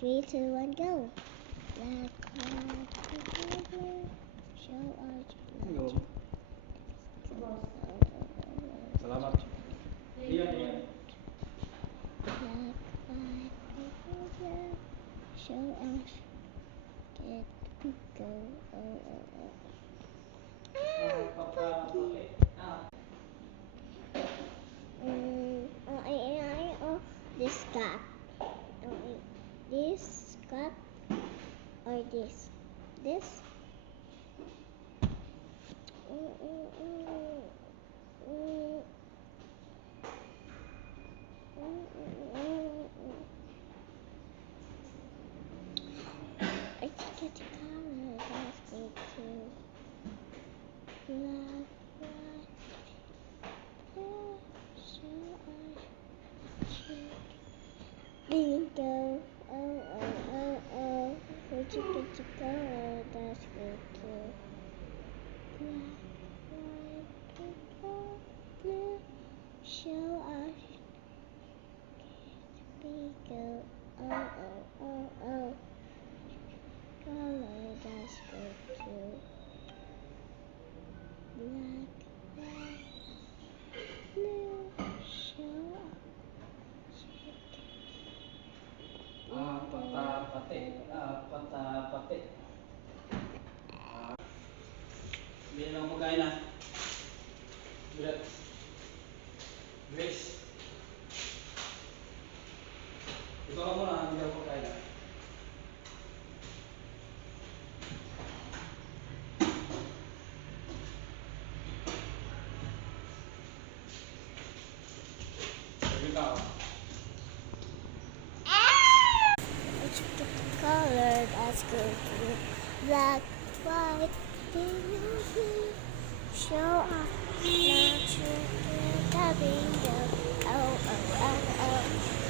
3, 2, 1, go. Black, white, blue, show us Go. Salamat. Iyan, iyan. Black, white, blue, show us get go. This cup. This cup or this. This. I think it's a color. That's good too. Black, white, blue, so bingo. Oh. Which is a color. That's good too. Black, white, blue, show us bingo. Oh. Color, that's good too. Black, white, blue, show us Pati. Hindi na ako magkain na. Grace. Ito ka muna, hindi ako magkain na. Sabi ka ako. Let's get the color, that's good too. Black, white, blue, show us not to get the bingo. Oh.